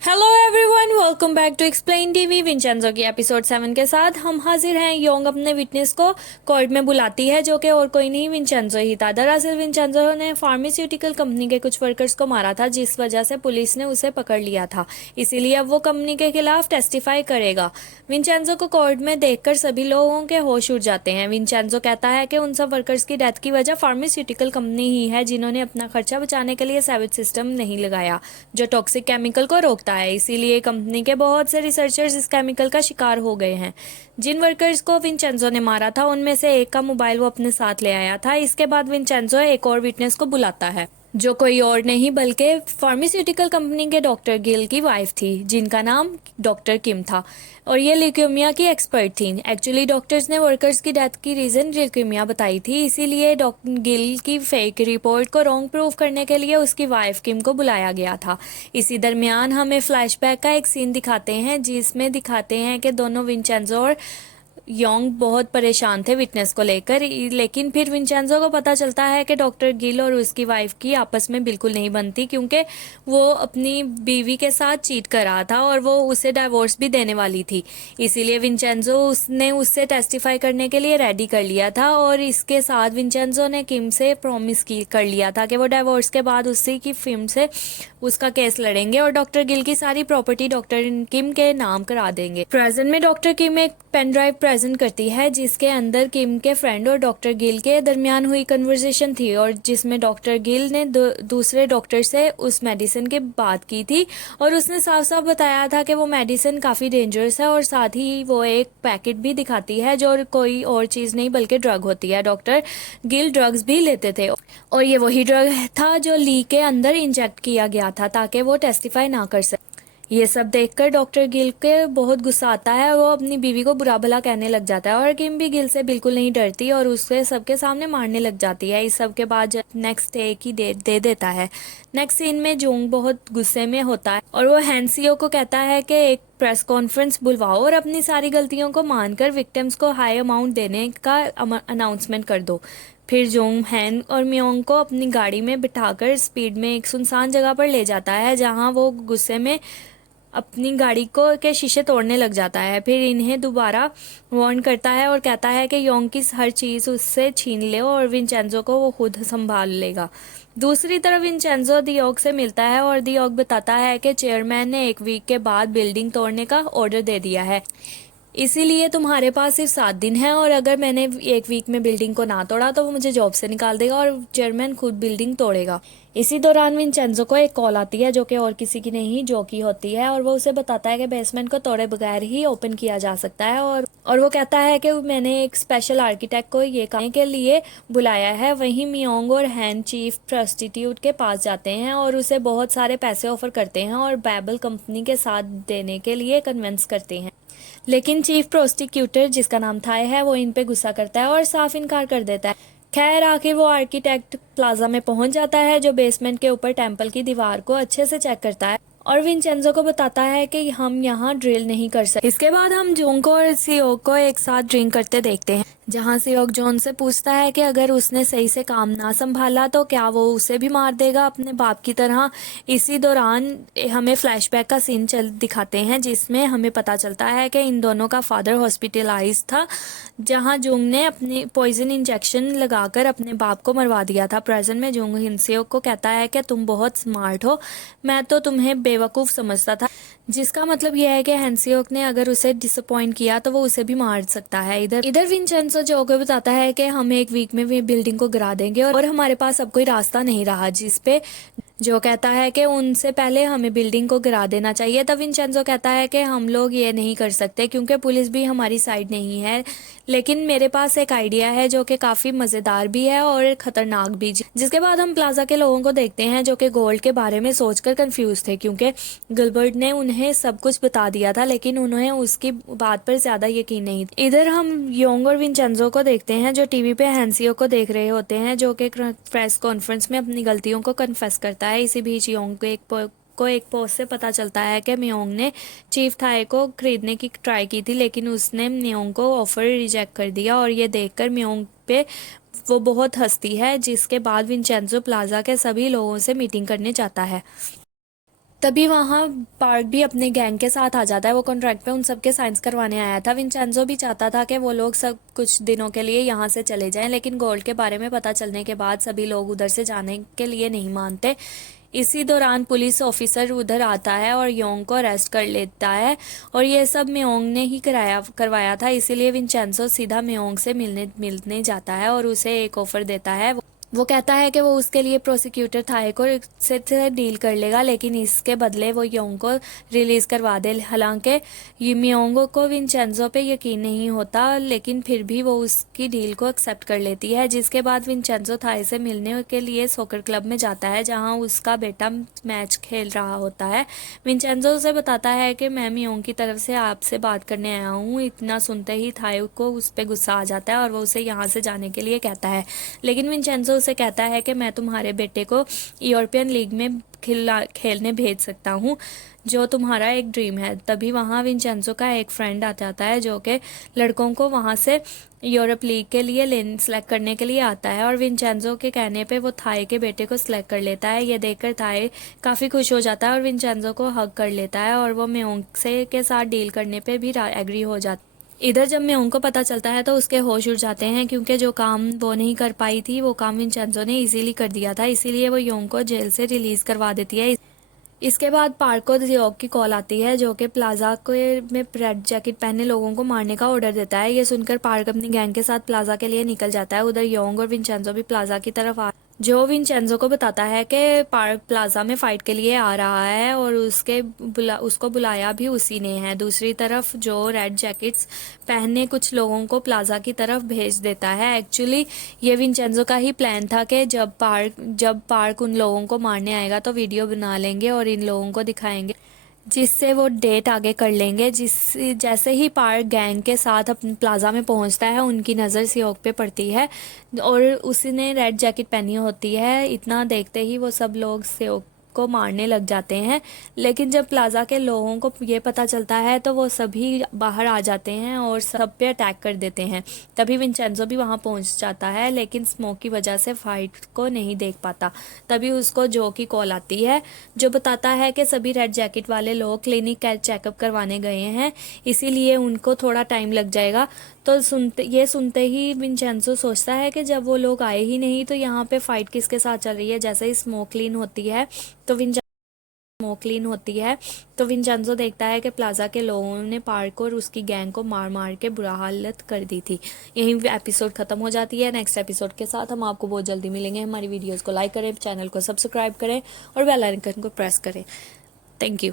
Hello everyone, welcome back to explain TV. Vincenzo की episode 7 के साथ हम हाजिर हैं। योंग अपने विटनेस को कोर्ट में बुलाती है, जो कि और कोई नहीं विंचेंजो ही था। दरअसल विंचेंजो ने फार्मास्यूटिकल कंपनी के कुछ वर्कर्स को मारा था, जिस वजह से पुलिस ने उसे पकड़ लिया था। इसीलिए अब वो कंपनी के खिलाफ टेस्टिफाई करेगा। विंचेंजो को कोर्ट में देखकर सभी लोगों के होश उड़ जाते हैं। विंचेंजो कहता है कि उन सब वर्कर्स की डेथ की वजह फार्मास्यूटिकल कंपनी ही है, जिन्होंने अपना खर्चा बचाने के लिए सैवेज सिस्टम नहीं लगाया, जो टॉक्सिक केमिकल को रोकता है। इसीलिए कंपनी के बहुत से रिसर्चर्स इस केमिकल का शिकार हो गए हैं। जिन वर्कर्स को विंचेंजो ने मारा था, उनमें से एक का मोबाइल वो अपने साथ ले आया था। इसके बाद विंचेंजो एक और विटनेस को बुलाता है, जो कोई और नहीं बल्कि फार्मास्यूटिकल कंपनी के डॉक्टर गिल की वाइफ थी, जिनका नाम डॉक्टर किम था, और ये ल्यूकेमिया की एक्सपर्ट थी। एक्चुअली डॉक्टर्स ने वर्कर्स की डेथ की रीज़न ल्यूकेमिया बताई थी, इसीलिए डॉक्टर गिल की फेक रिपोर्ट को रॉन्ग प्रूफ करने के लिए उसकी वाइफ किम को बुलाया गया था। इसी दरमियान हमें फ्लैशबैक का एक सीन दिखाते हैं, जिसमें दिखाते हैं कि दोनों विंचेंजो और योंग बहुत परेशान थे विटनेस को लेकर। लेकिन फिर विंचेंजो को पता चलता है कि डॉक्टर गिल और उसकी वाइफ की आपस में बिल्कुल नहीं बनती, क्योंकि वो अपनी बीवी के साथ चीट कर रहा था और वो उसे डाइवोर्स भी देने वाली थी। इसीलिए विंचेंजो उसने उससे टेस्टिफाई करने के लिए रेडी कर लिया था, और इसके साथ विंचेंजो ने किम से प्रॉमिस की कर लिया था कि वो डाइवोर्स के बाद उसी की फिल्म से उसका केस लड़ेंगे और डॉक्टर गिल की सारी प्रॉपर्टी डॉक्टर किम के नाम करा देंगे। प्रेजेंट में डॉक्टर किम एक पेन ड्राइव प्रेजेंट करती है, जिसके अंदर किम के फ्रेंड और डॉक्टर गिल के दरमियान हुई कन्वर्सेशन थी, और जिसमें डॉक्टर गिल ने दूसरे डॉक्टर से उस मेडिसिन की बात की थी, और उसने साफ साफ बताया था कि वो मेडिसिन काफ़ी डेंजरस है, और साथ ही वो एक पैकेट भी दिखाती है जो कोई और चीज़ नहीं बल्कि ड्रग होती है। डॉक्टर गिल ड्रग्स भी लेते थे, और ये वही ड्रग था जो ली के अंदर इंजेक्ट किया गया था, ताकि वो टेस्टिफाई ना कर सके। ये सब देखकर डॉक्टर गिल के बहुत गुस्सा आता है, वो अपनी बीवी को बुरा भला कहने लग जाता है, और किम भी गिल से बिल्कुल नहीं डरती और उससे सबके सामने मारने लग जाती है। इस सब के बाद नेक्स्ट डे की डेट दे देता है। नेक्स्ट सीन में जोंग बहुत गुस्से में होता है, और वो हैंसियो को कहता है कि एक प्रेस कॉन्फ्रेंस बुलवाओ और अपनी सारी गलतियों को मानकर विक्टिम्स को हाई अमाउंट देने का अनाउंसमेंट कर दो। फिर जोंग हैन और मियोंग को अपनी गाड़ी में बिठाकर स्पीड में एक सुनसान जगह पर ले जाता है, जहां वो गुस्से में अपनी गाड़ी को के शीशे तोड़ने लग जाता है। फिर इन्हें दोबारा वार्न करता है और कहता है कि योंग की हर चीज़ उससे छीन ले और विंचेंजो को वो खुद संभाल लेगा। दूसरी तरफ विंचेंजो दियोग से मिलता है, और दियोग बताता है कि चेयरमैन ने एक वीक के बाद बिल्डिंग तोड़ने का ऑर्डर दे दिया है, इसीलिए तुम्हारे पास सिर्फ 7 दिन है, और अगर मैंने एक वीक में बिल्डिंग को ना तोड़ा तो वो मुझे जॉब से निकाल देगा और चेयरमैन खुद बिल्डिंग तोड़ेगा। इसी दौरान विंचेंजो को एक कॉल आती है, जो कि और किसी की नहीं जो की होती है, और वो उसे बताता है कि बेसमेंट को तोड़े बगैर ही ओपन किया जा सकता है, और वो कहता है कि मैंने एक स्पेशल आर्किटेक्ट को ये काम के लिए बुलाया है। वहीं मियोंग और हैन चीफ प्रोस्टिट्यूट के पास जाते हैं और उसे बहुत सारे पैसे ऑफर करते हैं और बैबल कंपनी के साथ देने के लिए कन्विंस करते हैं। लेकिन चीफ प्रोसिक्यूटर, जिसका नाम थाई है, वो इन पे गुस्सा करता है और साफ इनकार कर देता है। खैर आखिर वो आर्किटेक्ट प्लाजा में पहुंच जाता है, जो बेसमेंट के ऊपर टेम्पल की दीवार को अच्छे से चेक करता है और विंचेंजो को बताता है कि हम यहाँ ड्रिल नहीं कर सकते। इसके बाद हम जोंग को और सियोग को एक साथ ड्रिंक करते देखते हैं, जहाँ सियोग जॉन से पूछता है कि अगर उसने सही से काम ना संभाला तो क्या वो उसे भी मार देगा अपने बाप की तरह। इसी दौरान हमें फ्लैशबैक का सीन दिखाते हैं, जिसमें हमें पता चलता है कि इन दोनों का फादर हॉस्पिटलाइज था, जहाँ जोंग ने अपने पॉइजन इंजेक्शन लगाकर अपने बाप को मरवा दिया था। प्रेजेंट में जोंग हिनसेओक को कहता है कि तुम बहुत स्मार्ट हो, मैं तो तुम्हें बेवकूफ़ समझता था, जिसका मतलब यह है कि हैंसियोक ने अगर उसे डिसअपॉइंट किया तो वो उसे भी मार सकता है। इधर इधर विंचेंजो जो को बताता है कि हम एक वीक में बिल्डिंग को गिरा देंगे और हमारे पास अब कोई रास्ता नहीं रहा, जिसपे जो कहता है कि उनसे पहले हमें बिल्डिंग को गिरा देना चाहिए। तब विंचेंजो कहता है कि हम लोग ये नहीं कर सकते क्योंकि पुलिस भी हमारी साइड नहीं है, लेकिन मेरे पास एक आइडिया है जो कि काफ़ी मज़ेदार भी है और खतरनाक भी। जिसके बाद हम प्लाजा के लोगों को देखते हैं, जो कि गोल्ड के बारे में सोचकर कंफ्यूज थे, क्योंकि गिलबर्ट ने उन्हें सब कुछ बता दिया था, लेकिन उन्हें उसकी बात पर ज़्यादा यकीन नहीं। इधर हम योंग और विंचेंजो को देखते हैं, जो टीवी पे हैंसियो को देख रहे होते हैं, जो कि प्रेस कॉन्फ्रेंस में अपनी गलतियों को कन्फेस करता है। इसी बीच योंग को एक पोस्ट से पता चलता है कि मियोंग ने चीफ थाई को खरीदने की ट्राई की थी, लेकिन उसने मियोंग को ऑफर रिजेक्ट कर दिया, और ये देखकर मियोंग पे वो बहुत हंसती है। जिसके बाद विंचेंजो प्लाजा के सभी लोगों से मीटिंग करने जाता है। तभी वहाँ पार्क भी अपने गैंग के साथ आ जाता है। वो कॉन्ट्रैक्ट पे उन सबके साइंस करवाने आया था। विंचेंजो भी चाहता था कि वो लोग सब कुछ दिनों के लिए यहाँ से चले जाएं, लेकिन गोल्ड के बारे में पता चलने के बाद सभी लोग उधर से जाने के लिए नहीं मानते। इसी दौरान पुलिस ऑफिसर उधर आता है और योंग को अरेस्ट कर लेता है, और ये सब मेयोंग ने ही करवाया था। इसीलिए विंचेंजो सीधा मेयोंग से मिलने मिलने जाता है और उसे एक ऑफर देता है। वो कहता है कि वो उसके लिए प्रोसिक्यूटर थाई को से डील कर लेगा, लेकिन इसके बदले वो योंग को रिलीज करवा दे। हालांकि मियोंग को विंचेंजो पे यकीन नहीं होता, लेकिन फिर भी वो उसकी डील को एक्सेप्ट कर लेती है। जिसके बाद विंचेंजो थाई से मिलने के लिए सॉकर क्लब में जाता है, जहां उसका बेटा मैच खेल रहा होता है। विंचेंजो उसे बताता है कि मैं मियोंग की तरफ से आपसे बात करने आया हूँ। इतना सुनते ही थाई को उस पर गुस्सा आ जाता है और वो उसे यहाँ से जाने के लिए कहता है, लेकिन विंचेंजो उसे कहता है कि मैं तुम्हारे बेटे को यूरोपियन लीग में खेलने भेज सकता हूँ, जो तुम्हारा एक ड्रीम है। तभी वहाँ विंचेंजो का एक फ्रेंड आ जाता है, जो कि लड़कों को वहाँ से यूरोप लीग के लिए सेलेक्ट करने के लिए आता है, और विंचेंजो के कहने पे वो थाई के बेटे को सेलेक्ट कर लेता है। ये देखकर थाई काफ़ी खुश हो जाता है और विंचेंजो को हग कर लेता है, और वो मेयोंग से के साथ डील करने पे भी एग्री हो जाता है। इधर जब मेयोंग को पता चलता है तो उसके होश उड़ जाते हैं, क्योंकि जो काम वो नहीं कर पाई थी वो काम विंचेंजो ने इजीली कर दिया था। इसीलिए वो योंग को जेल से रिलीज करवा देती है। इसके बाद पार्क को जियोग की कॉल आती है, जो कि प्लाजा के में रेड जैकेट पहने लोगों को मारने का ऑर्डर देता है। ये सुनकर पार्क अपनी गैंग के साथ प्लाजा के लिए निकल जाता है। उधर योंग और विंचेंजो भी प्लाजा की तरफ जो विंचेंजो को बताता है कि पार्क प्लाजा में फाइट के लिए आ रहा है, और उसको बुलाया भी उसी ने है। दूसरी तरफ जो रेड जैकेट्स पहने कुछ लोगों को प्लाजा की तरफ भेज देता है। एक्चुअली ये विंचेंजो का ही प्लान था कि जब पार्क उन लोगों को मारने आएगा तो वीडियो बना लेंगे और इन लोगों को दिखाएंगे, जिससे वो डेट आगे कर लेंगे। जैसे ही पार्क गैंग के साथ अपने प्लाजा में पहुंचता है, उनकी नज़र सियोक पे पड़ती है, और उसने रेड जैकेट पहनी होती है। इतना देखते ही वो सब लोग सियोक को मारने लग जाते हैं। लेकिन जब प्लाजा के लोगों को ये पता चलता है तो वो सभी बाहर आ जाते हैं और सब पे अटैक कर देते हैं। तभी विंचेंजो भी वहां पहुंच जाता है, लेकिन स्मोक की वजह से फाइट को नहीं देख पाता। तभी उसको जो की कॉल आती है, जो बताता है कि सभी रेड जैकेट वाले लोग क्लिनिक का चेकअप करवाने गए हैं, इसीलिए उनको थोड़ा टाइम लग जाएगा। तो सुनते ही विंचेंजो सोचता है कि जब वो लोग आए ही नहीं तो यहाँ पे फाइट किसके साथ चल रही है। जैसे ही स्मोक क्लीन होती है तो विंचेंजो देखता है कि प्लाजा के लोगों ने पार्क और उसकी गैंग को मार मार के बुरा हालत कर दी थी। यही एपिसोड खत्म हो जाती है। नेक्स्ट एपिसोड के साथ हम आपको बहुत जल्दी मिलेंगे। हमारी वीडियोस को लाइक करें, चैनल को सब्सक्राइब करें और बेल आइकन को प्रेस करें। Thank you.